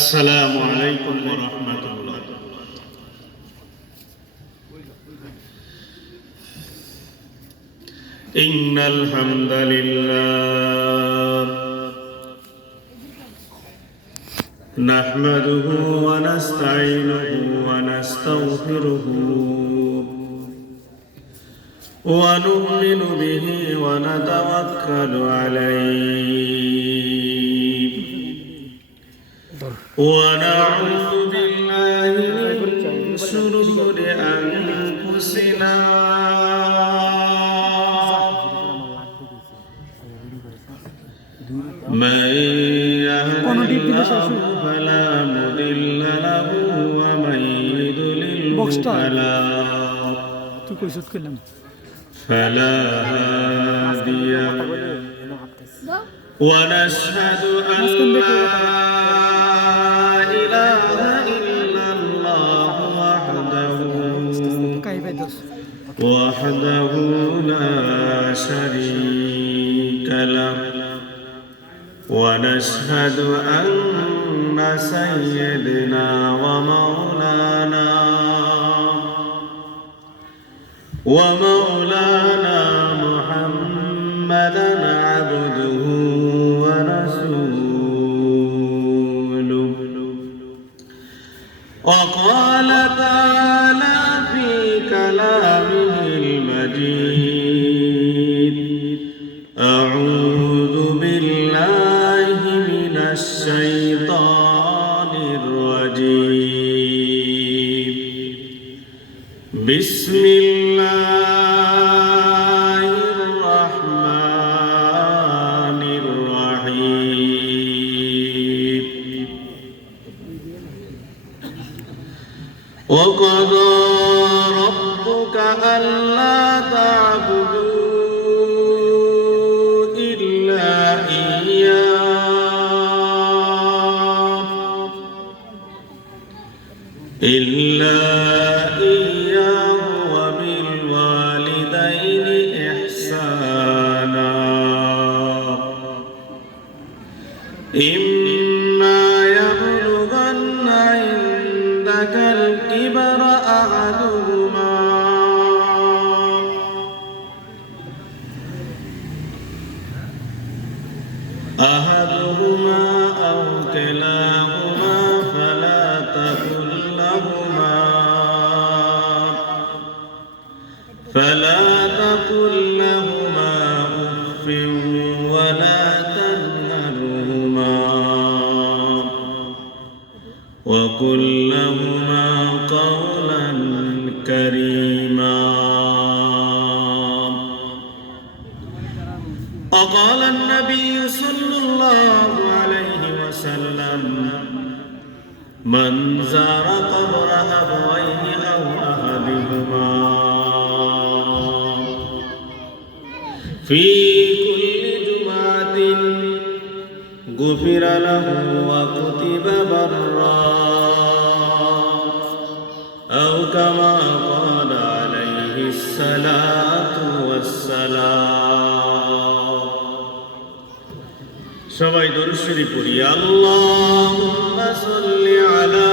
السلام عليكم ورحمة الله. إن الحمد لله نحمده ونستعينه ونستغفره ونؤمن به ونتوكل عليه ونعوذ بالله من شرور أنفسنا من يهده الله فلا مضل له ومن يضلل فلا هادي له ونشهد أن لا إله إلا الله وحده لا شريك له ونشهد أن سيدنا ومولانا محمدا عبده ورسوله وقال تعالى في كلامه المجيد أعوذ بالله من الشيطان الرجيم بسم الله الرحمن الرحيم وقضى ربك ألا تعبدوا إلا إياه وبالوالدين إحسانا إما يبلغن عندك الكبر أحدهما أو كلاهما فلا تقل لهما أف ولا تنهرهما وقل لهما قولا كريما. وقال النبي صلى الله عليه وسلم من زار قبر أبويه أو أحدهما في كل جمعة غفر له وكتب برا أو كما قال عليه الصلاة والسلام. সবাই দরুদ শরীফ পড়ি। আল্লাহুম্মা সাল্লি আলা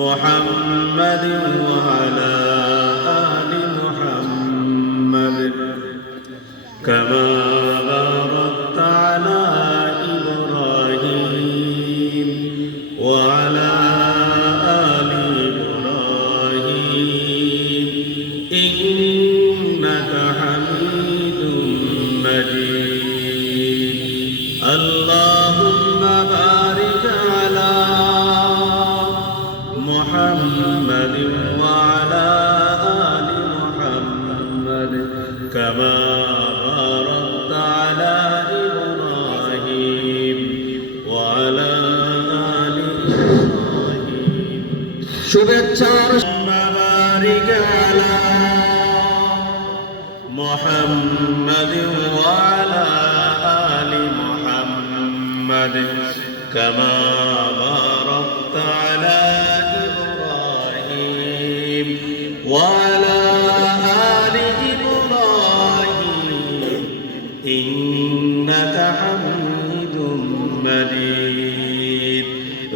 মুহাম্মাদিন ওয়া আলা আলি মুহাম্মাদ কামা বারাকতা আলা ইব্রাহিম ওয়া আলা আলি ইব্রাহিম ইন্নাকা হামিদুম মাজিদ. اللهم بارك على محمد وعلى آل محمد كما باركت على إبراهيم وعلى آل إبراهيم. اللهم بارك على محمد وعلى آل محمد كما باركت على إبراهيم وعلى آل إبراهيم إنك حميد مجيد.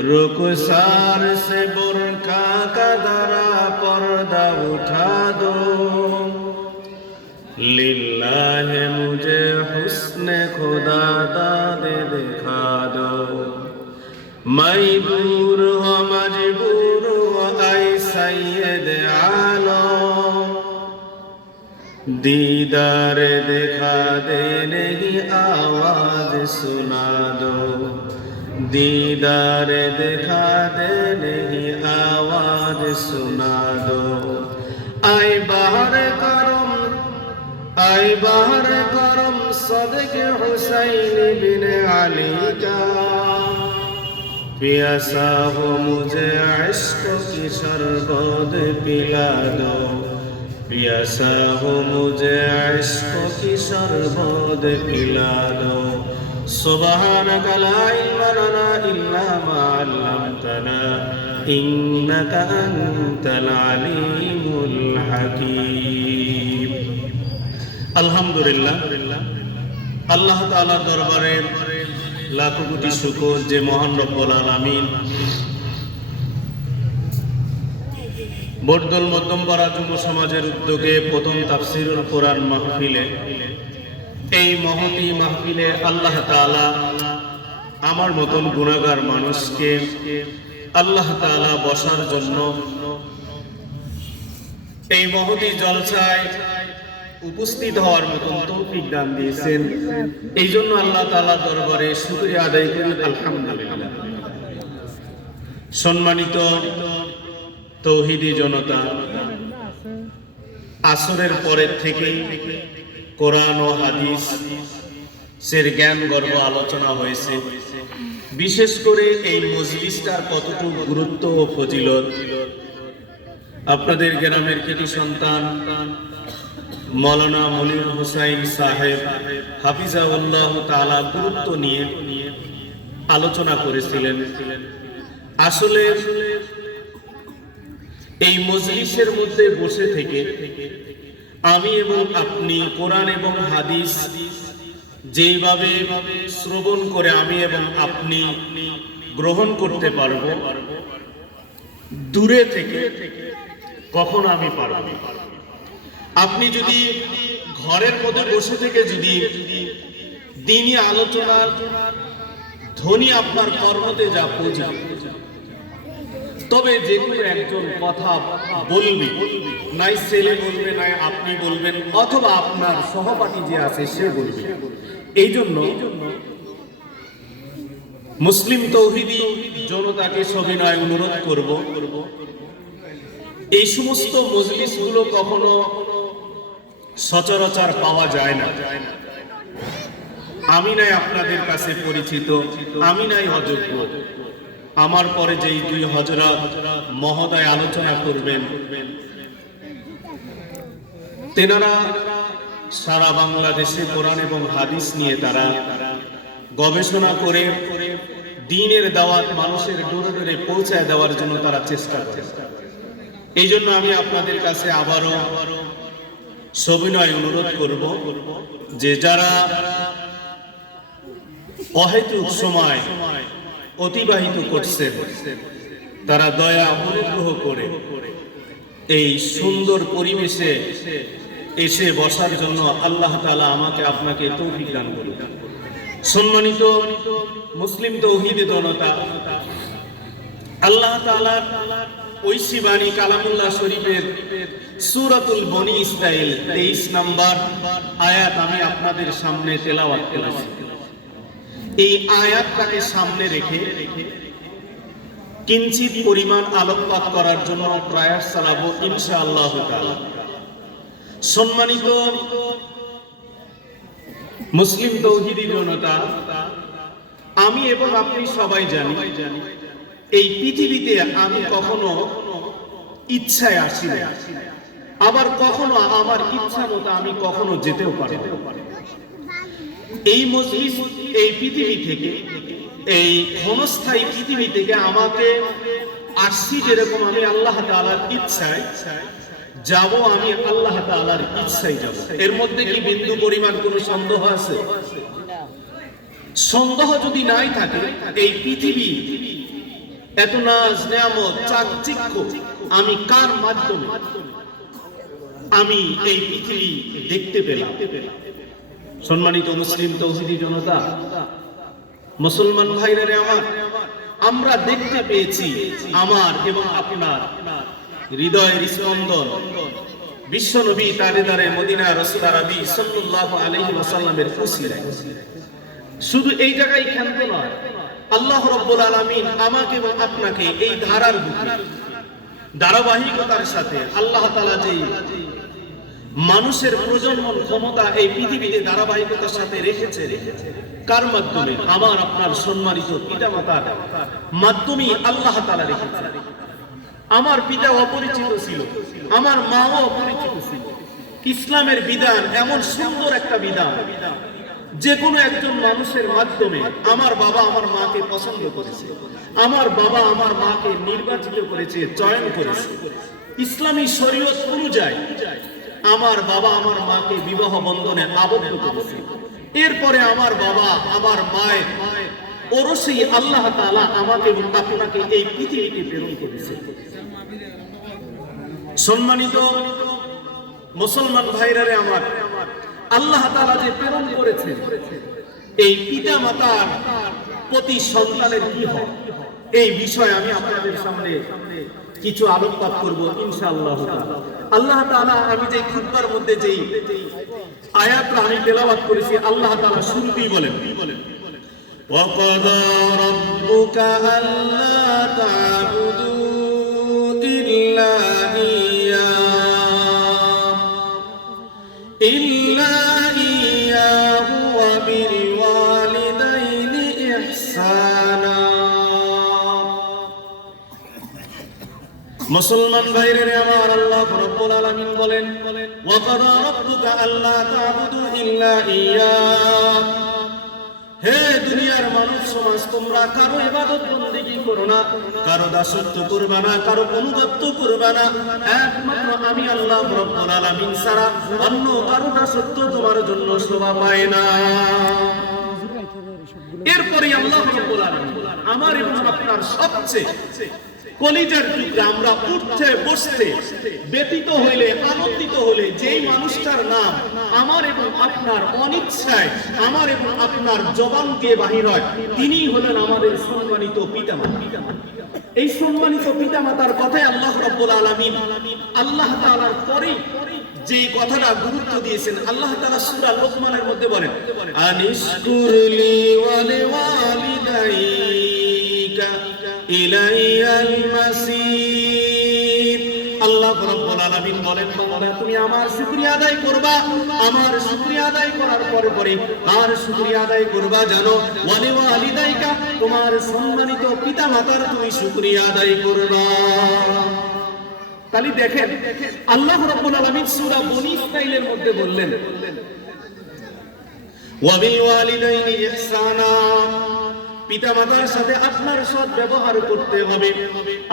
रुखसार से बुर्का का दरा पर्दा उठा दो, लिल्लाह मुझे हुस्न खुदा दादे दिखा दो। मजबूर हो ऐ सैयद आलम, दीदार दिखा देने की आवाज सुना दो, दीदार दिखा देने की आवाज सुना दो। आए बाहर करम सदके हुसैन बिन अली का, प्यासा हो मुझे इश्क की शरबत पिला दो, प्यासा हो मुझे इश्क की शरबत पिला दो। सुब्हानक ला इल्मा लना इल्ला मा अल्लमतना इन्नका अंतल अलीमुल हकीम। আলহামদুলিল্লাহ, আল্লাহ তাআলার দরবারে লাখো কোটি শুকর যে মহান রব্বুল আলামিন বর্দল মধ্যমপাড়া যুব সমাজের উদ্যোগে প্রথম তাফসীরুল কোরআন মাহফিলে, এই মহতি মাহফিলে আল্লাহ তাআলা আমার মতন গুনাহগার মানুষকে আল্লাহ তাআলা বসার জন্য এই মহতি জলসায় উপস্থিত হওয়ার মতন তৌফিক দান দিয়েছেন। এই জন্য আল্লাহ তাআলার দরবারে শুকরিয়া আদায় করি, আলহামদুলিল্লাহ। সম্মানিত তৌহিদি জনতা, আসরের পরের থেকেই কোরআন ও হাদিস এর জ্ঞান গর্ব আলোচনা হয়েছে। বিশেষ করে এই মজলিসটার কতটুকু গুরুত্ব ও ফজিলত আপনাদের গ্রামের কৃতি সন্তান মৌলানা মনির হুসাইন সাহেব হাফিজাহুল্লাহ তাআলা গুরুত্ব নিয়ে আলোচনা করেছিলেন। আসলে এই মজলিসের মধ্যে বসে থেকে আমি এবং আপনি কোরআন এবং হাদিস যেইভাবে শ্রবণ করে আমি এবং আপনি গ্রহণ করতে পারবো, দূরে থেকে কখনো আমি পারবো না। আপনি যদি ঘরের মধ্যে বসে থেকে যদি দ্বীনি আলোচনার ধ্বনি আপনার কর্মতে যা পৌঁছাবে, তবে যে কোনো একজন কথা বলবে, নাই ছেলে বলবে, নাই আপনি বলবেন, অথবা আপনার সহপাঠী যে আছে সে বলবে। এই জন্য মুসলিম তৌহিদি জনতাকে সবিনয় অনুরোধ করব, এই সমস্ত মজলিসগুলো কখনো সচরাচর পাওয়া যায় না। আমি নাই আপনাদের কাছে পরিচিত, আমি নাই অযোগ্য, আমার পরে যেই দুই হযরত মহোদয় আলোচনা করবেন, তেনারা সারা বাংলাদেশে কোরআন এবং হাদিস নিয়ে তারা গবেষণা করে দ্বীনের দাওয়াত মানুষের দূরে দূরে পৌঁছায় দেওয়ার জন্য তারা চেষ্টা করে। এই জন্য আমি আপনাদের কাছে আবারও সবিনয় অনুরোধ করব যে যারা অহেতুক সময় অতিবাহিত করছেন, তারা দয়া অনুগ্রহ করে এই সুন্দর পরিবেশে এসে বসার জন্য আল্লাহ তাআলা আমাকে আপনাকে তৌফিক দান করুন। সম্মানিত মুসলিম তৌহিদি জনতা, আল্লাহ তাআলার ঐশী বাণী কালামুল্লাহ শরীফের সূরাতুল বনী ইসরাঈল 23 নম্বর আয়াত আমি আপনাদের সামনে তেলাওয়াত করেছি। এই আয়াতটাকে সামনে রেখে কিঞ্চিত পরিমাণ আলোকপাত করার জন্য প্রয়াস চালাবো ইনশাআল্লাহ তাআলা। সম্মানিত মুসলিম তৌহিদি জনতা, আমি এবং আপনি সবাই জানি এই পৃথিবীতে আমি কখনো ইচ্ছায় আসি না, আবার কখনো আমার ইচ্ছা মতো আমি কখনো যেতেও পারি না। এই মজলিস, এই পৃথিবী থেকে, এই ক্ষণস্থায়ী পৃথিবী থেকে আমাকে আসছি যেরকম আমি আল্লাহ তাআলার ইচ্ছায় যাব, আমি আল্লাহ তাআলার ইচ্ছায় যাব। এর মধ্যে কি বিন্দু পরিমাণ কোনো সন্দেহ আছে? সন্দেহ যদি নাই থাকে, এই পৃথিবী এত নাজ নেয়ামত চাকচিক্য আমি কার মাধ্যমে আমি এই পৃথিবী দেখতে পেলাম? সম্মানিত মুসলিম তৌহিদি জনতা, মুসলমান ভাইরা আমার, আমরা দেখতে পেয়েছি আমার এবং আপনার হৃদয়ের স্পন্দন বিশ্বনবী তাজেদারে মদিনা রাসূল আরবি সাল্লাল্লাহু আলাইহি ওয়াসাল্লামের উসিলায়। শুধু এই জায়গায় ক্ষান্ত নয়, আল্লাহ রাব্বুল আলামিন আমাকে এবং আপনাকে এই ধারার বুকে ধারাবাহিকতার সাথে আল্লাহ তাআলা যে মানুষের প্রজন্ম ক্ষমতা এই পৃথিবীতে ধারাবাহিকতার সাথে রেখেছে, কার মাধ্যমে? আমার আপনার সম্মানিত পিতামাতার মাধ্যমে আল্লাহ তাআলা রেখেছে। আমার পিতা অপরিচিত ছিল, আমার মাও অপরিচিত ছিল। ইসলামের বিধান এমন সুন্দর একটা বিধান, যে কোনো একজন মানুষের মাধ্যমে আমার বাবা আমার মাকে পছন্দ করেছে, আমার বাবা আমার মাকে নির্বাচিত করেছে, চয়ন করেছে। ইসলামী শরীয়ত অনুযায়ী আমার বাবা আমার মাকে বিবাহ বন্ধনে আবদ্ধ করেছে। এরপরে আমার বাবা আমার মায়ের ওরসেই আল্লাহ তাআলা আমাকে এবং আপনাকে এই পৃথিবীতে প্রেরণ করেছে। সম্মানিত মুসলমান ভাইরারে আমার, আল্লাহ তাআলা যে প্রেরণ করেছে, এই পিতা মাতার প্রতি সন্তানের কি হয় এই বিষয়ে আমি আপনাদের সামনে কিছু আলোকপাত করব ইনশাআল্লাহ তাআলা। আল্লাহ তাআলা আমি যে খুতবার মধ্যে যেই আয়াতটা আমি তেলাওয়াত করেছি, আল্লাহ তাআলা শুরুতেই বলেন, وَقَضَى رَبُّكَ أَلَّا تَعْبُدُوا إِلَّا إِيَّاهُ وَبِالْوَالِدَيْنِ إِحْسَانًا। মুসলমান ভাইরে আমার, আল্লাহ রাব্বুল আলামিন বলেন, وَقَضَى رَبُّكَ أَلَّا تَعْبُدُوا إِلَّا إِيَّاهُ। হে দুনিয়ার মানব সমাজ, তোমরা কারো ইবাদত বন্দেগী করো না, কারো দাসত্ব করবে না, কারো অনুগত্য করবে না, একমাত্র আমি আল্লাহ রাব্বুল আলামিন ছাড়া অন্য কারো দাসত্ব তোমার জন্য শোভা পায় না। এরপরে আল্লাহ রাব্বুল আলামিন আমার এবং আপনার সবচেয়ে কলিজার টুকরা, আমরা উঠতে বসতে ব্যতীত হইলে আনন্দিত হলে যেই মানুষটার নাম আমার এবং আপনার অনিচ্ছায় আমার এবং আপনার জবান দিয়ে বাহির হয়, তিনিই হলেন আমাদের সম্মানিত পিতামাতা। এই সম্মানিত পিতামাতার কথায় আল্লাহ রাব্বুল আলামিন আল্লাহ তাআলার পরেই যে কথাটা গুরুত্ব দিয়েছেন, আল্লাহ তাআলা সূরা লোকমানের মধ্যে বলেন, আনিশকুরলি ওয়া লিওয়ালিদাইকা ইলাইয়াল মাসির। আল্লাহ রাব্বুল আলামিন বলেন, বান্দা তুমি আমার শুকরিয়া আদায় করবা, আমার শুকরিয়া আদায় করার পরে পরে আর শুকরিয়া আদায় করবা জানো, ওয়ালি ওয়ালিদাইকা তোমার সম্মানিত পিতামাতার তুমি শুকরিয়া আদায় করবা। তাহলে দেখেন আল্লাহ রাব্বুল আলামিন সূরা বনী ইসরাঈলের মধ্যে বললেন, ওয়াবিল ওয়ালিদাইনি ইহসানা, পিতামাতার সাথে আপনার সৎ ব্যবহার করতে হবে।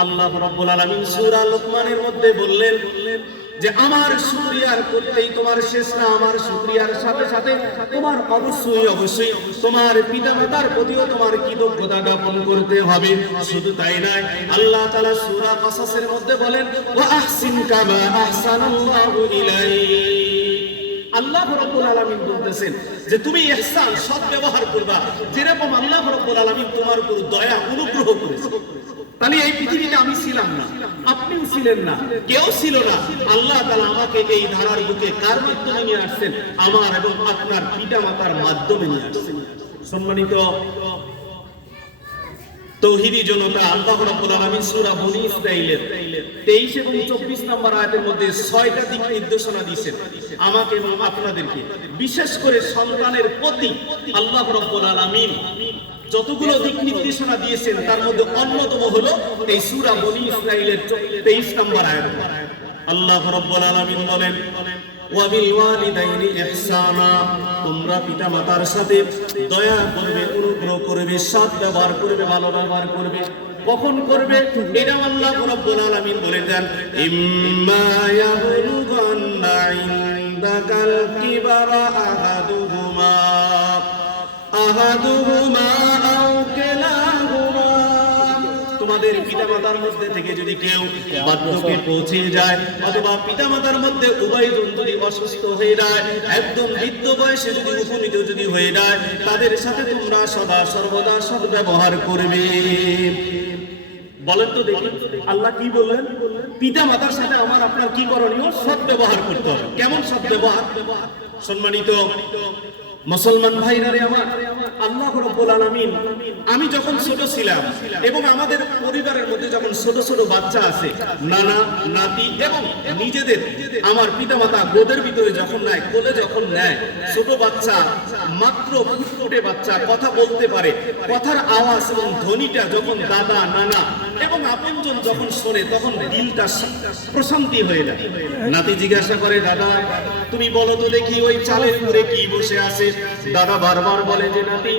আল্লাহ রাব্বুল আলামিন সূরা লোকমানের মধ্যে বললেন যে আমার শুকরিয়ার করতেই তোমার শেষ না, আমার শুকরিয়ার সাথে সাথে তোমার অবশ্যই অবশ্যই তোমার পিতামাতার প্রতিও তোমার কৃতজ্ঞতা জ্ঞাপন করতে হবে। শুধু তাই নয়, আল্লাহ তাআলা সূরা কাসাসের মধ্যে বলেন, ওয়া আহসিন কামা আহসানাল্লাহু ইলাইক। আল্লাহ রাব্বুল আলামিন বলতেছেন যে তুমি ইহসান সৎ ব্যবহার করবা যেরকম আল্লাহ রাব্বুল আলামিন তোমার উপর দয়া অনুগ্রহ করেছে। তাহলে এই পৃথিবীতে আমি ছিলাম না, আপনিও ছিলেন না, কেউ ছিল না, আল্লাহ তাআলা আমাকে এই ধারার বুকে কার মাধ্যমে নিয়ে আসছেন? আমার এবং আপনার পিতামাতার মাধ্যমে নিয়ে আসছেন। সম্মানিত তৌহিদি জনতা, আল্লাহ রাব্বুল আলামিন সূরা বনী ইসরাঈলের 23 এবং 24 নম্বর আয়াতের মধ্যে 6টা দিক নির্দেশনা দিয়েছেন আমাকে এবং আপনাদেরকে। বিশেষ করে সন্তানের প্রতি আল্লাহ রাব্বুল আলামিন যতগুলো দিক নির্দেশনা দিয়েছেন তার মধ্যে অন্যতম হলো এই সূরা বনী ইসরাঈলের 23 নম্বর আয়াত। আল্লাহ রাব্বুল আলামিন বলেন, ওয়াবিল ওয়ালিদাইনি ইহসানা, তোমরা পিতামাতার সাথে দয়া করবে, অনুগ্রহ করবে, সৎ ব্যবহার করবে, ভালো ব্যবহার করবে। কখন করবে? এটা আল্লাহ রাব্বুল আলামিন বলে দেন, ইম্মা ইয়াবলুগান্না ইনদাকাল কিবারা আহাদুহুমা আও কিলাহুমা, আমাদের পিতামাতার মধ্যে থেকে যদি কেউ বার্ধক্যে পৌঁছে যায় অথবা পিতামাতার মধ্যে উভয়জন যদি অসুস্থ হয়ে যায়, একদম বৃদ্ধ বয়সে যদি উপনীত যদি হয়ে যায়, তাদের সাথে তোমরা সদা সর্বদা সদ্ব্যবহার করবে। বলেন তো দেখি আল্লাহ কি বললেন? পিতা মাতার সাথে আমার আপনার কি করণীয়? সদ্ব্যবহার করতে হবে। কেমন সদ্ব্যবহার? সম্মানিত মুসলমান ভাইরারে আমার, আল্লাহ রাব্বুল আলামিন, আমি যখন ছোট ছিলাম এবং আমাদের পরিবারের মধ্যে যখন ছোট ছোট বাচ্চা আছে, নানা নাতি এবং নিজেদের আমার পিতামাতা গোদের ভিতরে যখন নেয়, কোলে যখন নেয়, ছোট বাচ্চা মাত্র ফুটফুটে বাচ্চা কথা বলতে পারে, কথার আওয়াজ এবং ধ্বনিটা যখন দাদা নানা এবং আপনজন যখন শোনে, তখন দিলটা প্রশান্তি হয়ে যায়। নাতি জিজ্ঞাসা করে, দাদা তুমি বলো তো দেখি ওই চালের উপরে কি বসে আছে? দাদা বারবার বলে যে, নাতি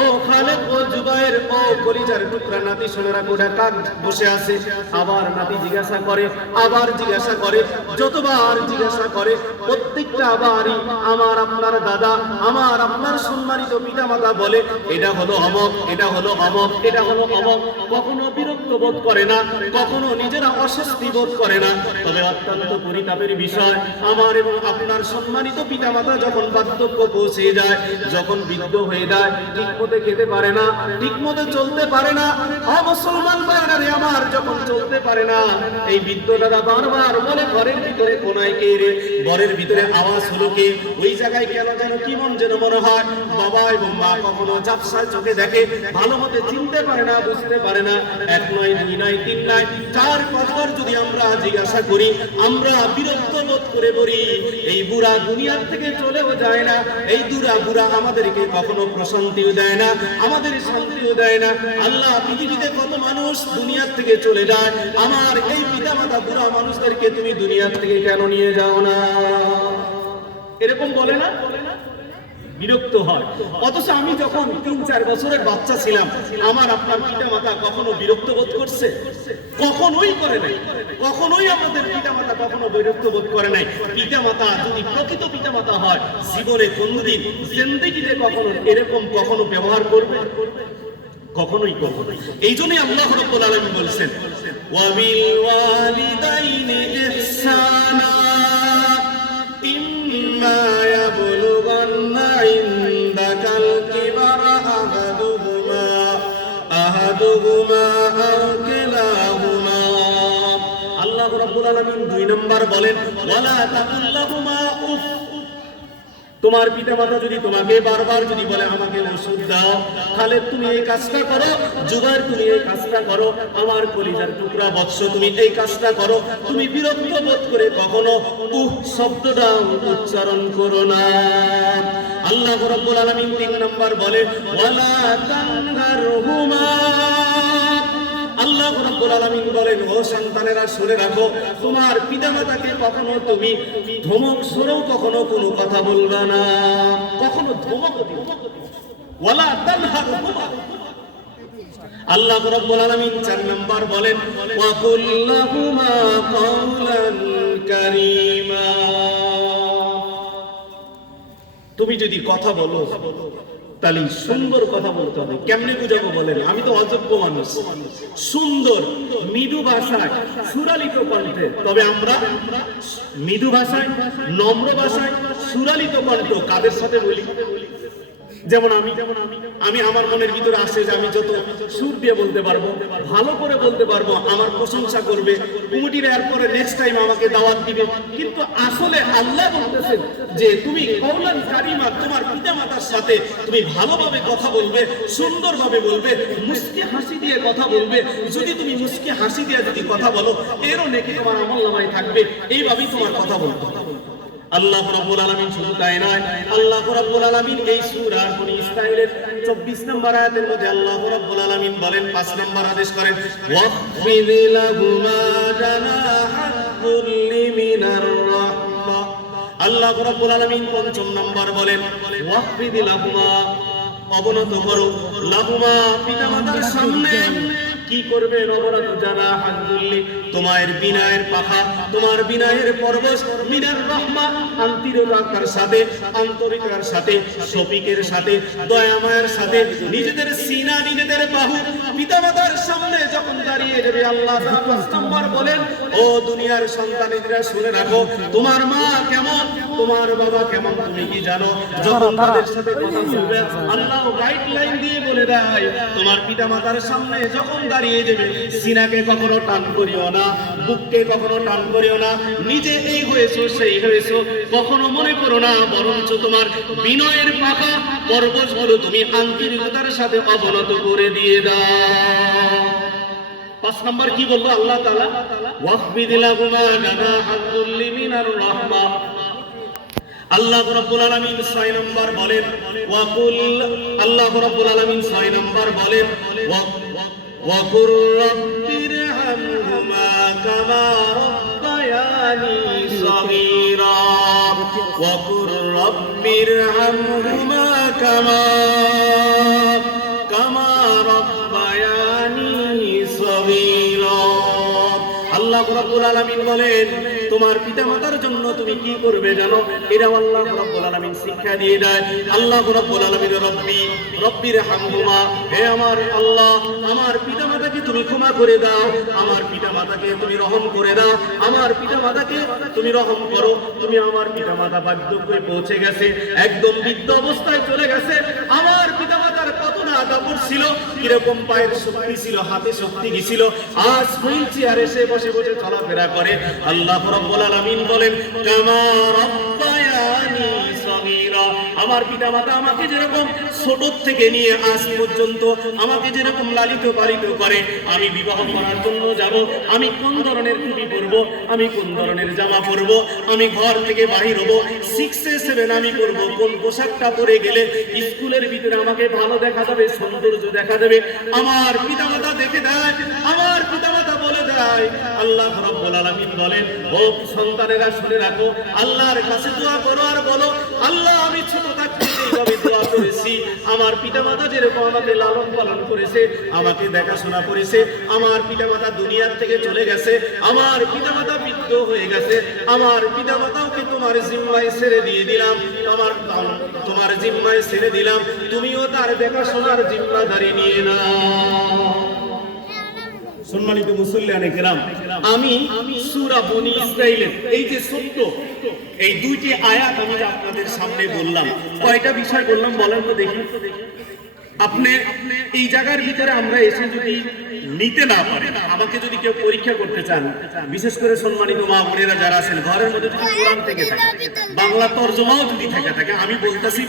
ও খালেদ ও জুবায়ের ও কলিজার টুকরা নাতি শুনে রাখো, কাক বসে আছে। আবার নাতি জিজ্ঞাসা করে, আবার জিজ্ঞাসা করে, যতবার জিজ্ঞাসা করে প্রত্যেকটা আবারই আমার আপনার দাদা, আমার আপনার সম্মানিত পিতামাতা বলে এটা হলো অমক, এটা হলো অমক, এটা হলো অমক। কখনো বিরক্ত বোধ করে না, কখনো নিজেরা অস্বস্তি বোধ করে না। তবে অত্যন্ত পরিতাপের বিষয়, আমার এবং আপনার সম্মানিত পিতামাতা যখন বার্ধক্য পৌঁছে যায়, যখন বৃদ্ধ হয়ে যায়, ঠিক মতো খেতে পারে না, ঠিক মতো চলতে পারে না, মুসলমান ভাইরারে আমার, যখন চলতে পারে না, এই বৃদ্ধ দাদা বারবার বলে, ঘরের ভিতরে কোনায় কে রে? ঘরের ভিতরে আওয়াজ হলো কে? ওই জায়গায় কেন যেন কেমন যেন মনে হয়। বাবা এবং মা কখনো ঝাপসায় চোখে দেখে, ভালো মতো চিনতে পারে না, বুঝতে পারে না। এক নয়, দুই নয়, তিন নয়, চার পাঁচবার যদি আমরা জিজ্ঞাসা করি, আমরা বিরক্ত বোধ করে বলি, এই বুড়া দুনিয়ার থেকে চলেও যায় না, এই বুড়া আমাদেরকে কখনো প্রশান্তিও দেয় না, আমাদের শান্তিও দেয় না। আল্লাহ, পৃথিবীতে কত মানুষ দুনিয়ার থেকে চলে যায়, আমার এই পিতামাতা বুড়া মানুষদেরকে তুমি দুনিয়ার থেকে কেন নিয়ে যাও না? এরকম বলে না? বিরক্ত হয়। অথচ আমি যখন ৩-৪ বছরের বাচ্চা ছিলাম, আমার আপনার পিতামাতা কখনো বিরক্ত বোধ করছে? কখনোই করে নাই। কখনোই আমাদের পিতামাতা কখনো বিরক্ত বোধ করে নাই। পিতামাতা যদি প্রকৃত পিতামাতা হয়, জীবনে কোনদিন জিন্দেগিতে কখনো এরকম কখনো ব্যবহার করবে? কখনোই কখনোই। এই জন্যই আল্লাহ রাব্বুল আলামিন বলছেন, ওয়া বিল ওয়ালিদাইনি ইহসানা ইম্মা ইয়াবলুগান্না ইনদাকাল কিবারা আহাদুহুমা আও কিলাহুমা। আল্লাহ রাব্বুল আলামিন ২ নম্বর বলেন, ওয়ালা তাকুল লাহুমা উফ। তোমার পিতামাতা যদি তোমাকে বারবার যদি বলে আমাকে ওষুধ দাও, খালেদ তুমি এই কাজটা করো, জুবায়ের তুমি এই কাজটা করো, আমার কলিজার টুকরা বৎস তুমি এই কাজটা করো, তুমি বিরক্ত বোধ করে কখনো উহ শব্দটা উচ্চারণ করো না। আল্লাহ রাব্বুল আলামিন ৩ নম্বর বলে, ওয়ালা তানহারহুমা। আল্লাহ রাব্বুল আলামিন বলেন, ও সন্তানেরা শুনে রাখো, তোমার পিতামাতাকে কখনো তুমি ধমক সরেও কখনো কোনো কথা বলবা না, কখনো ধমক দিও না। ওয়ালা তানহারহুমা। আল্লাহ রাব্বুল আলামিন ৪ নম্বর বলেন, ওয়া কুল লাহুমা কাওলান কারীমা। তুমি যদি কথা বলো তাহলে সুন্দর কথা বলতে হবে। কেমনে বুঝাবো বলেন? আমি তো অযোগ্য মানুষ। সুন্দর মৃদু ভাষায়, সুরালিত কণ্ঠে। তবে আমরা মৃদু ভাষায়, নম্র ভাষায়, সুরালিত কণ্ঠ কাদের সাথে বলি? যেমন আমি আমার মনের ভিতরে আসে যে আমি যত সুর দিয়ে বলতে পারবো, ভালো করে বলতে পারবো, আমার প্রশংসা করবে, কমিটির এরপরে নেক্সট টাইম আমাকে দাওয়াত দিবে। কিন্তু আসলে আল্লাহ বলতেছেন যে তুমি কওলান কারিমা, তোমার পিতামাতার সাথে তুমি ভালোভাবে কথা বলবে, সুন্দরভাবে বলবে, মুস্কি হাসি দিয়ে কথা বলবে। যদি তুমি মুস্কি হাসি দিয়ে যদি কথা বলো, এরও নেকি তোমার আমলনামায় থাকবে। এইভাবেই তোমার কথা বলতে হবে। আল্লাহ রাব্বুল আলামিন শুধু তাই নয়, আল্লাহ রাব্বুল আলামিন এই সূরা বনী ইসরাঈলের ২৪ নম্বর আয়াতের মধ্যে আল্লাহ রাব্বুল আলামিন বলেন, ৫ নম্বর আদেশ করেন, ওয়াখফিদ লাহুমা জানাহাদ যুল্লি মিনার রাহমাহ। আল্লাহ রাব্বুল আলামিন ৫ম নম্বর বলেন, ওয়াখফিদ লাহুমা, অবনত করো, লাহুমা পিতামাতার সামনে কি করবে নবরাত জানা হাজুল্লি তোমার বিনয়ের পাখা তোমার বিনয়ের পরবশ মিনার রহমা আন্তরিকতার সাথে আন্তরিকতার সাথে শফিকের সাথে দয়াময়ের সাথে নিজেদের সিনা নিজেদের বাহু পিতামাতার সামনে যখন দাঁড়িয়ে যাবে আল্লাহ তাআলা 5 নম্বর বলেন ও দুনিয়ার সন্তানেরা শুনে রাখো তোমার মা কেমন তোমার বাবা কেমন তুমি কি জানো যখন তাদের সাথে কথা বলবে আল্লাহ গাইডলাইন দিয়ে বলে দেয় তোমার পিতামাতার সামনে যখন দাঁড়িয়ে যাবে সিনাকে কখনো টান করিও না বুককে কখনো টান করিও না নিজে এই হয়েছো সেই হয়েছো কখনো মনে করো না বরঞ্চ তোমার বিনয়ের পাখা পরবশগুলো তুমি আন্তরিকতার সাথে অবনত করে দিয়ে দাও 5 নম্বর কি বলবো আল্লাহ তাআলা ওয়াখবিদিলাহুমা জানাহাল যুল্লি মিনার রাহমা আল্লাহ রাব্বুল আলামিন 6 নম্বর বলেন ওয়াকুল আল্লাহ রাব্বুল আলামিন 6 নম্বর বলেন ওয়াকুর রাব্বিরহামহুমা কামা রাব্বায়ানি সগীরা ওয়াকুর রাব্বিরহামহুমা কামা রাব্বায়ানি সগীরা আল্লাহ রাব্বুল আলামিন বলেন তোমার পিতামাতার জন্য তুমি কি করবে জানো এটা আল্লাহ রাব্বুল আলামিন শিক্ষা দিয়ে দেয় আল্লাহ রাব্বুল আলামিন রব্বির হামহুমা হে আমার আল্লাহ আমার পিতামাতাকে তুমি ক্ষমা করে দাও আমার পিতামাতাকে তুমি রহম করে দাও আমার পিতামাতাকে তুমি রহম করো তুমি আমার পিতামাতা বার্ধক্যে পৌঁছে গেছে একদম বৃদ্ধ অবস্থায় চলে গেছে আমার পিতামাতার কত না দাপট ছিল কিরকম পায়ের শক্তি ছিল হাতে শক্তি ছিল আজ হুইল চেয়ারে এসে বসে বসে চলাফেরা করে আল্লাহ রাব্বুল আলামিন বলেন কামা রাব্বায়ানি সগীরা আমার পিতামাতা আমাকে যেরকম ছোট থেকে নিয়ে আজ পর্যন্ত আমাকে যেরকম লালিত পালিত করে আমি বিবাহ করার জন্য যাব আমি কোন ধরনের টুপি পরবো আমি কোন ধরনের জামা পরবো আমি ঘর থেকে বাহির হব 6 7 আমি করব কোন পোশাকটা পরে গেলে স্কুলের ভিতরে আমাকে ভালো দেখা যাবে সৌন্দর্য দেখা যাবে আমার পিতামাতা দেখে দেয় আমার পিতামাতা বলে দেয় আল্লাহ রাব্বুল আলামিন বলেন ও সন্তানেরা শুনে রাখো আল্লাহর কাছে দোয়া করো আর বলো আল্লাহ আমি ছোট থাকতে যেভাবে দোয়া করেছি আমার পিতামাতা যেরকম আমাকে লালন পালন করেছে আমাকে দেখাশোনা করেছে আমার পিতামাতা দুনিয়ার থেকে চলে গেছে আমার পিতামাতা বৃদ্ধ হয়ে গেছে আমার পিতামাতাকে তোমার জিম্মায় ছেড়ে দিয়ে দিলাম তোমার জিম্মায় ছেড়ে দিলাম তুমিও তার দেখাশোনার জিম্মাদারি নিয়ে নাও সম্মানিত মুসল্লিয়ানে কেরাম আমি সূরা বনী ইসরাইলের এই যে ছোট্ট এই দুইটি আয়াত আমি আপনাদের সামনে বললাম কয়টা বিষয় বললাম বলেন তো দেখি আপনি এই জায়গার ভিতরে আমরা এসে যদি নিতে না পারে আমাকে যদি কেউ পরীক্ষা করতে চান বিশেষ করে সম্মানিত মা বোনেরা যারা আছেন ঘরের মধ্যে যদি কোরআন থেকে থাকে বাংলা তরজমাও যদি থাকে আমি বলতাছি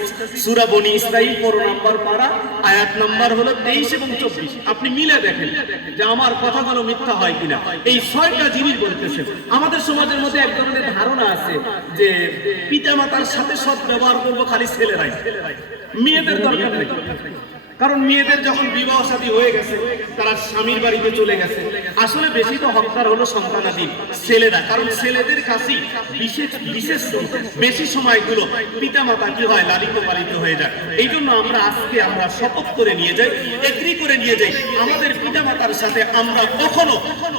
সূরা বনী ইসরাইল 15 নম্বর পারা আয়াত নাম্বার হলো 23 এবং 24 আপনি মিলে দেখেন যে আমার কথাগুলো মিথ্যা হয় কিনা এই 6টা জিনিস বলতেছেন আমাদের সমাজের মধ্যে এক ধরনের ধারণা আছে যে পিতামাতার সাথে সৎ ব্যবহার করব খালি ছেলেরাই মেয়েদের দরকার নেই কারণ মেয়েদের যখন বিবাহ শাদী হয়ে গেছে তারা স্বামীর বাড়িতে চলে গেছে আসলে বেশি তো হকদার হলো সন্তানাদি ছেলেরা কারণ ছেলেদের কাছেই বিশেষ বেশি সময়গুলো পিতামাতা কি হয় লালিত পালিত হয়ে যায় এই জন্য আমরা শপথ করে নিয়ে যাই এগ্রি করে নিয়ে যাই আমাদের পিতামাতার সাথে আমরা কখনো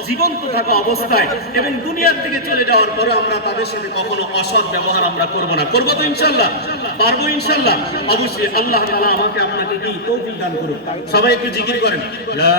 জীবন্ত থাকা অবস্থায় এবং দুনিয়ার থেকে চলে যাওয়ার পরে আমরা তাদের সাথে কখনো অসৎ ব্যবহার আমরা করব না করবো তো ইনশাআল্লাহ পারবো ইনশাআল্লাহ অবশ্যই আল্লাহ তাআলা আমাকে আপনাকে কি তৌফিক দান করুন সবাই একটু জিকির করেন লা